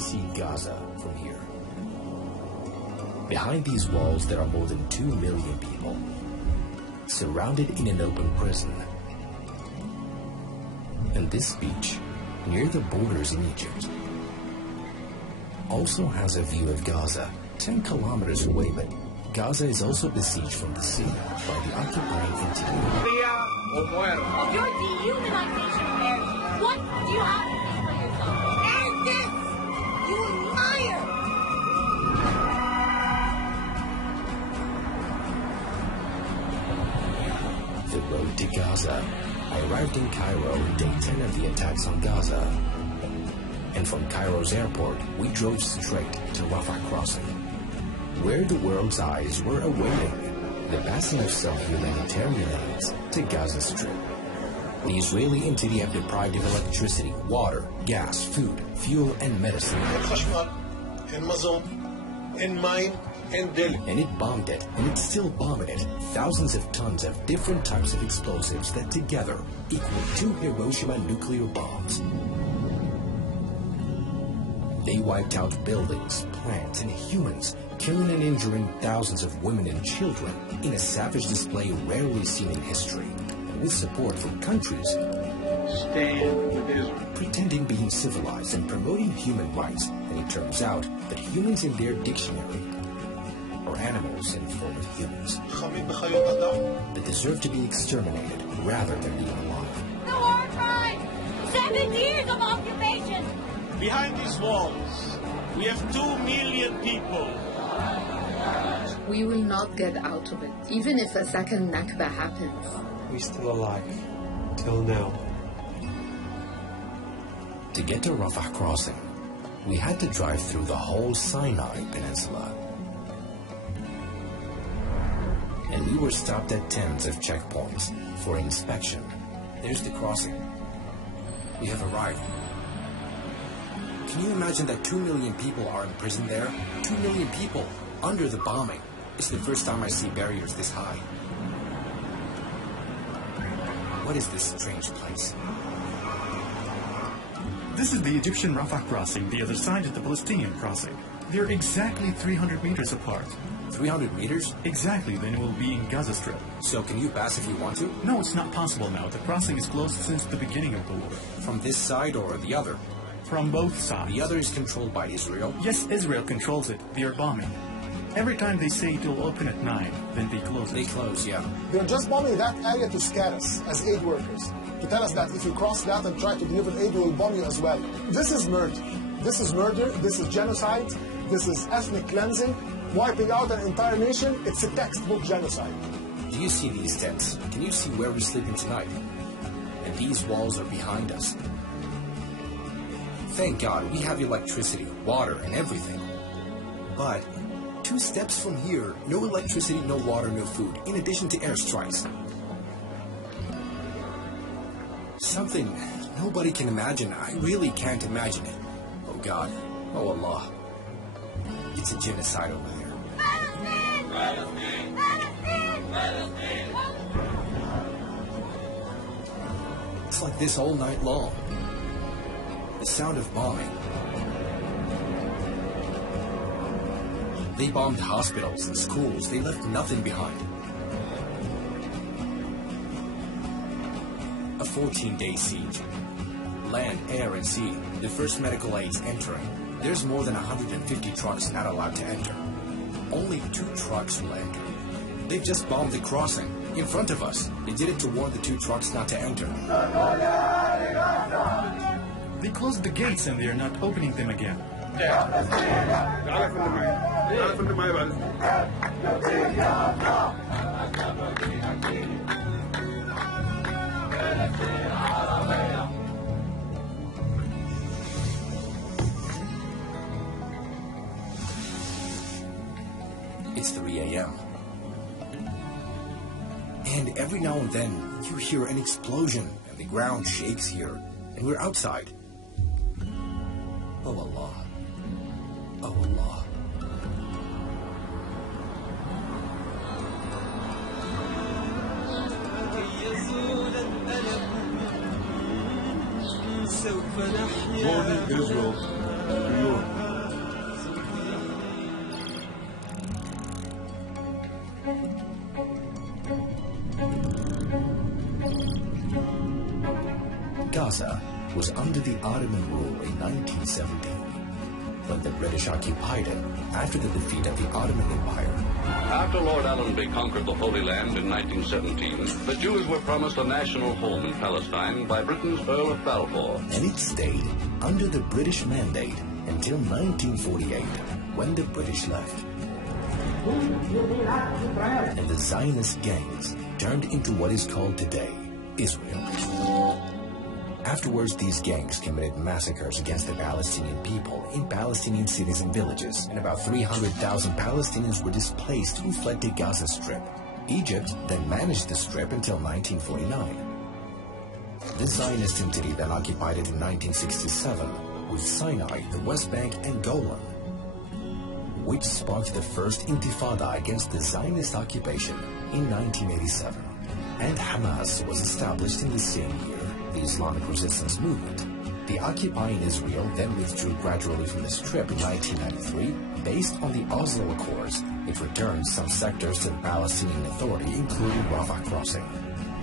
see Gaza from here. Behind these walls, there are more than 2 million people, surrounded in an open prison. And this beach, near the borders in Egypt, also has a view of Gaza, 10 kilometers away, but Gaza is also besieged from the sea by the occupying entity. Of your dehumanization of marriage, what do you have to say for yourself? And this, you liar! The road to Gaza. I arrived in Cairo on day 10 of the attacks on Gaza. And from Cairo's airport, we drove straight to Rafah crossing, where the world's eyes were awaiting the passing of some humanitarian aids to Gaza Strip. The Israeli entity have deprived of electricity, water, gas, food, fuel, and medicine. And it bombed it, and it's still bombing it. Thousands of tons of different types of explosives that together equal 2 Hiroshima nuclear bombs. They wiped out buildings, plants, and humans, killing and injuring thousands of women and children in a savage display rarely seen in history, with support from countries stand with Israel, pretending being civilized and promoting human rights. And it turns out that humans in their dictionary are animals in the form of humans that deserve to be exterminated rather than being alive. The war crime! 7 years of occupation! Behind these walls, we have 2 million people. We will not get out of it, even if a second Nakba happens. We're still alive, till now. To get to Rafah crossing, we had to drive through the whole Sinai Peninsula. And we were stopped at tens of checkpoints for inspection. There's the crossing. We have arrived. Can you imagine that 2 million people are in prison there? 2 million people under the bombing. It's the first time I see barriers this high. What is this strange place? This is the Egyptian Rafah crossing. The other side is the Palestinian crossing. They're exactly 300 meters apart. 300 meters? Exactly, then it will be in Gaza Strip. So can you pass if you want to? No, it's not possible now. The crossing is closed since the beginning of the war. From this side or the other? From both sides. The other is controlled by Israel? Yes, Israel controls it. They are bombing. Every time they say it will open at 9, then they close it. They close, yeah. They're just bombing that area to scare us as aid workers, to tell us that if you cross that and try to deliver aid, we will bomb you as well. This is murder. This is murder. This is genocide. This is ethnic cleansing. Wiping out an entire nation, it's a textbook genocide. Do you see these tents? Can you see where we're sleeping tonight? And these walls are behind us. Thank God we have electricity, water, and everything. But 2 steps from here, no electricity, no water, no food, in addition to airstrikes. Something nobody can imagine. I really can't imagine it. Oh God. Oh Allah. It's a genocide over there. Palestine! Palestine! Palestine! Palestine! It's like this all night long. The sound of bombing. They bombed hospitals and schools. They left nothing behind. A 14-day siege. Land, air, and sea. The first medical aids entering. There's more than 150 trucks not allowed to enter. Only 2 trucks will enter. They've just bombed the crossing in front of us. They did it to warn the 2 trucks not to enter. They closed the gates and they are not opening them again. It's 3 a.m. And every now and then, you hear an explosion, and the ground shakes here, and we're outside. Oh Allah. Oh Allah. Northern Israel, New York. Gaza was under the Ottoman rule in 1917. When the British occupied it after the defeat of the Ottoman Empire. After Lord Allenby conquered the Holy Land in 1917, the Jews were promised a national home in Palestine by Britain's Earl of Balfour. And it stayed under the British mandate until 1948, when the British left. And the Zionist gangs turned into what is called today Israel. Afterwards, these gangs committed massacres against the Palestinian people in Palestinian cities and villages, and about 300,000 Palestinians were displaced who fled to Gaza Strip. Egypt then managed the Strip until 1949. The Zionist entity then occupied it in 1967, with Sinai, the West Bank, and Golan, which sparked the first Intifada against the Zionist occupation in 1987. And Hamas was established in the same year. The Islamic resistance movement. The occupying Israel then withdrew gradually from the Strip in 1993. Based on the Oslo Accords, it returned some sectors to the Palestinian Authority, including Rafah Crossing.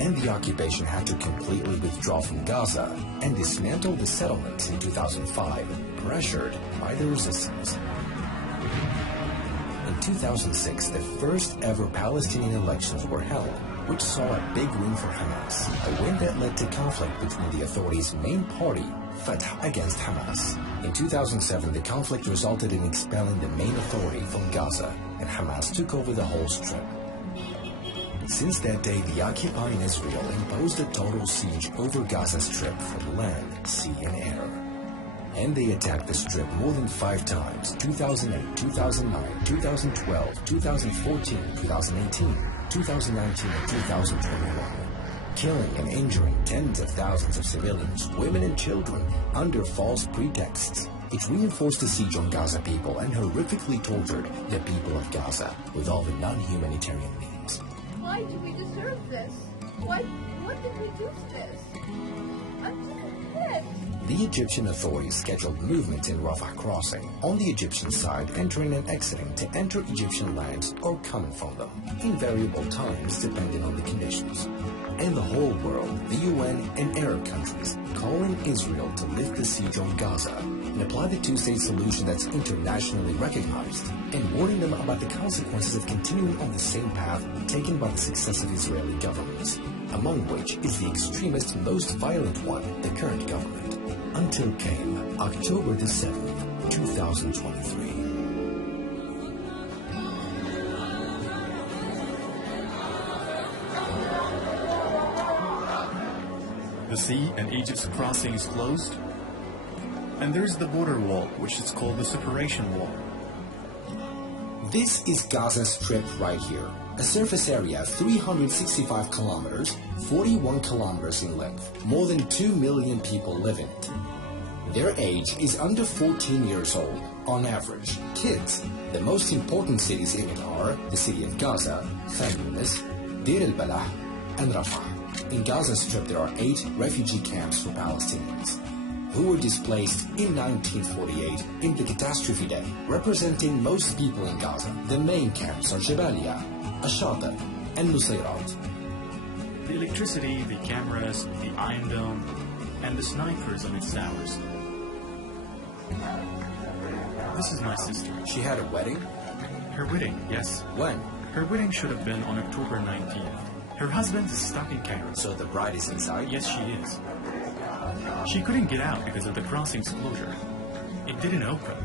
And the occupation had to completely withdraw from Gaza and dismantle the settlements in 2005, pressured by the resistance. In 2006, the first ever Palestinian elections were held, which saw a big win for Hamas, a win that led to conflict between the authorities' main party, Fatah, against Hamas. In 2007, the conflict resulted in expelling the main authority from Gaza, and Hamas took over the whole Strip. Since that day, the occupying Israel imposed a total siege over Gaza Strip from land, sea, and air. And they attacked the Strip more than 5 times, 2008, 2009, 2012, 2014, 2018, 2019 and 2021, killing and injuring tens of thousands of civilians, women and children, under false pretexts. It reinforced the siege on Gaza people and horrifically tortured the people of Gaza with all the non-humanitarian means. Why do we deserve this? What did we do to this? I'm just pissed. The Egyptian authorities scheduled movements in Rafah Crossing on the Egyptian side, entering and exiting to enter Egyptian lands or coming from them, in variable times depending on the conditions. And the whole world, the UN and Arab countries, calling Israel to lift the siege on Gaza and apply the two-state solution that's internationally recognized, and warning them about the consequences of continuing on the same path taken by the successive Israeli governments, among which is the extremist, most violent one, the current government. Until came October the 7th, 2023. The sea and Egypt's crossing is closed, and there's the border wall, which is called the separation wall. This is Gaza Strip right here, a surface area of 365 kilometers, 41 kilometers in length. More than 2 million people live in it. Their age is under 14 years old, on average. Kids. The most important cities in it are the city of Gaza, Khan Yunis, Deir al-Balah, and Rafah. In Gaza Strip, there are 8 refugee camps for Palestinians who were displaced in 1948 in the catastrophe day. Representing most people in Gaza, the main camps are Jabalia, Ashatab, and Nusayrat. The electricity, the cameras, the Iron Dome, and the snipers on its towers. This is my sister. She had a wedding? Her wedding, yes. When? Her wedding should have been on October 19th. Her husband is stuck in Cairo. So the bride is inside? Yes, she is. She couldn't get out because of the crossing's closure. It didn't open.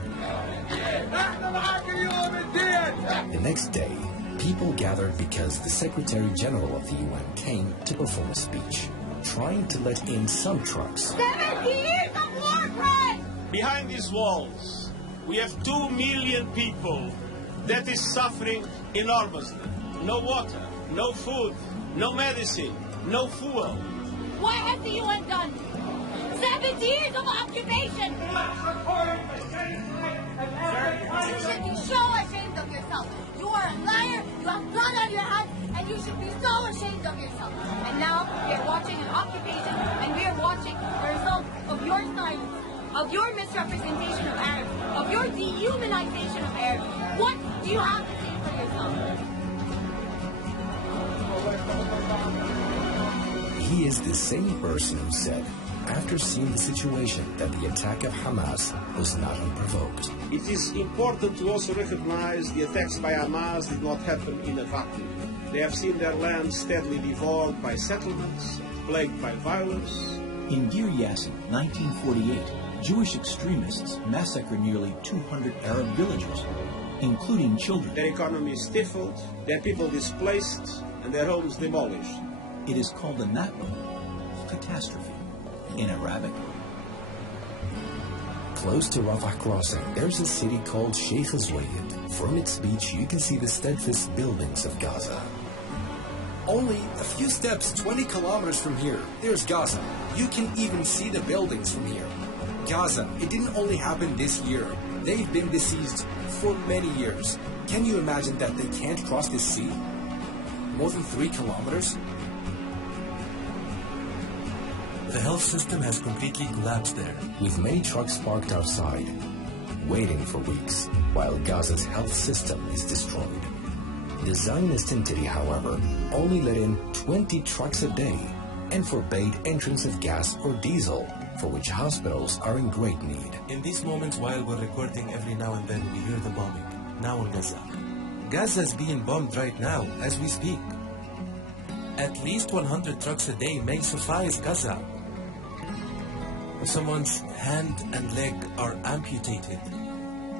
The next day, people gathered because the Secretary General of the UN came to perform a speech, trying to let in some trucks. 70 years of war crime! Behind these walls, we have 2 million people that is suffering enormously. No water, no food, no medicine, no fuel. What has the UN done? 70 years of occupation! You should be so ashamed of yourself. You are a liar, you have blood on your hands, and you should be so ashamed of yourself. And now we are watching an occupation, and we are watching the result of your of your misrepresentation of Arabs, of your dehumanization of Arabs. What do you have to say for yourself? He is the same person who said, after seeing the situation, that the attack of Hamas was not unprovoked. It is important to also recognize the attacks by Hamas did not happen in a vacuum. They have seen their land steadily devoured by settlements, plagued by violence. In Deir Yassin, 1948, Jewish extremists massacred nearly 200 Arab villagers, including children. Their economy stifled, their people displaced, and their homes demolished. It is called a Nakba, catastrophe, in Arabic. Close to Rafah crossing, there's a city called Sheikh Zayed. From its beach, you can see the steadfast buildings of Gaza. Only a few steps 20 kilometers from here, there's Gaza. You can even see the buildings from here. Gaza, it didn't only happen this year. They've been besieged for many years. Can you imagine that they can't cross this sea? More than 3 kilometers? The health system has completely collapsed there. With many trucks parked outside, waiting for weeks, while Gaza's health system is destroyed. The Zionist entity, however, only let in 20 trucks a day and forbade entrance of gas or diesel, for which hospitals are in great need. In these moments while we're recording, every now and then we hear the bombing, now in Gaza. Gaza is being bombed right now, as we speak. At least 100 trucks a day may suffice Gaza. Someone's hand and leg are amputated.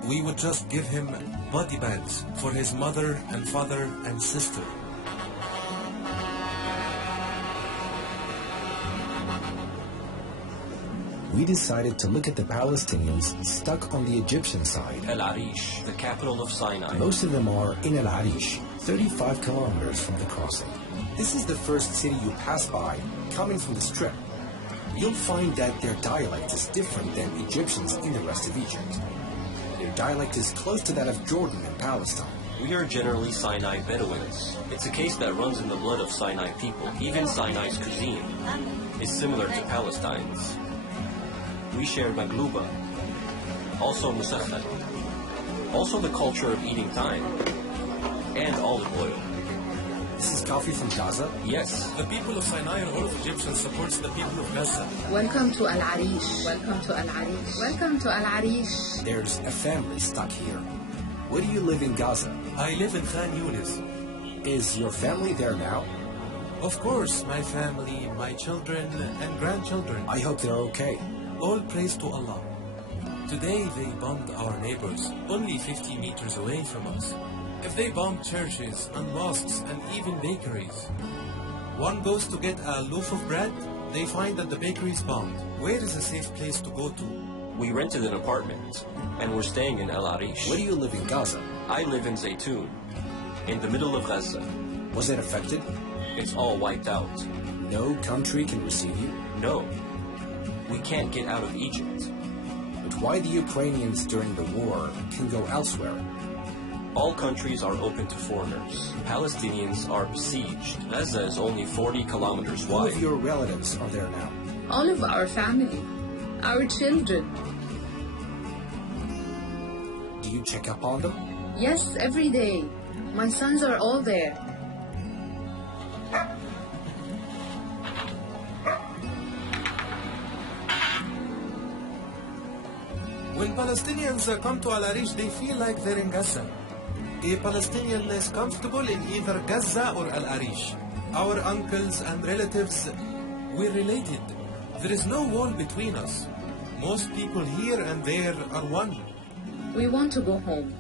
We would just give him body bags for his mother and father and sister. We decided to look at the Palestinians stuck on the Egyptian side. El Arish, the capital of Sinai. Most of them are in El Arish, 35 kilometers from the crossing. This is the first city you pass by, coming from the Strip. You'll find that their dialect is different than Egyptians in the rest of Egypt. Their dialect is close to that of Jordan and Palestine. We are generally Sinai Bedouins. It's a case that runs in the blood of Sinai people. Even Sinai's cuisine is similar to Palestine's. We share magluba, also musakhad, also the culture of eating thyme, and olive oil. This is coffee from Gaza? Yes. The people of Sinai and all of Egyptian supports the people of Gaza. Welcome to Al Arish. Welcome to Al Arish. Welcome to Al Arish. There's a family stuck here. Where do you live in Gaza? I live in Khan Yunis. Is your family there now? Of course, my family, my children and grandchildren. I hope they're okay. All praise to Allah. Today they bombed our neighbors, only 50 meters away from us. If they bomb churches and mosques and even bakeries, one goes to get a loaf of bread, they find that the bakery is bombed. Where is a safe place to go to? We rented an apartment, and we're staying in El Arish. Where do you live in Gaza? I live in Zaytun, in the middle of Gaza. Was it affected? It's all wiped out. No country can receive you? No. We can't get out of Egypt. But why the Ukrainians during the war can go elsewhere? All countries are open to foreigners. Palestinians are besieged. Gaza is only 40 kilometers wide. All of your relatives are there now? All of our family. Our children. Do you check up on them? Yes, every day. My sons are all there. When Palestinians come to Al Arish, they feel like they're in Gaza. A Palestinian is comfortable in either Gaza or Al Arish. Our uncles and relatives, we're related. There is no wall between us. Most people here and there are one. We want to go home,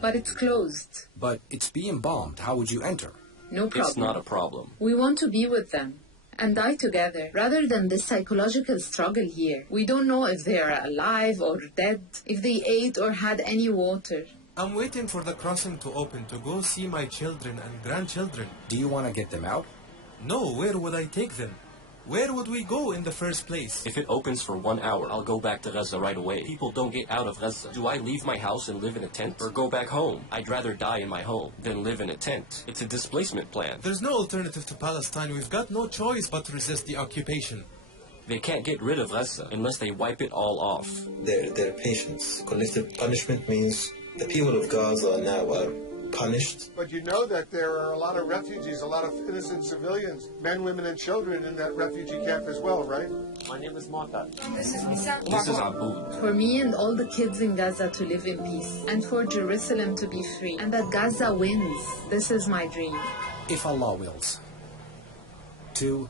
but it's closed. But it's being bombed. How would you enter? No problem. It's not a problem. We want to be with them and die together, rather than this psychological struggle here. We don't know if they are alive or dead, if they ate or had any water. I'm waiting for the crossing to open to go see my children and grandchildren. Do you want to get them out? No, where would I take them? Where would we go in the first place? If it opens for 1 hour, I'll go back to Gaza right away. People don't get out of Gaza. Do I leave my house and live in a tent or go back home? I'd rather die in my home than live in a tent. It's a displacement plan. There's no alternative to Palestine. We've got no choice but to resist the occupation. They can't get rid of Gaza unless they wipe it all off. Their patience. Collective punishment means the people of Gaza now are punished. But you know that there are a lot of refugees, a lot of innocent civilians, men, women, and children in that refugee camp as well, right? My name is Mata. This is Abu. For me and all the kids in Gaza to live in peace, and for Jerusalem to be free, and that Gaza wins. This is my dream. If Allah wills. 2,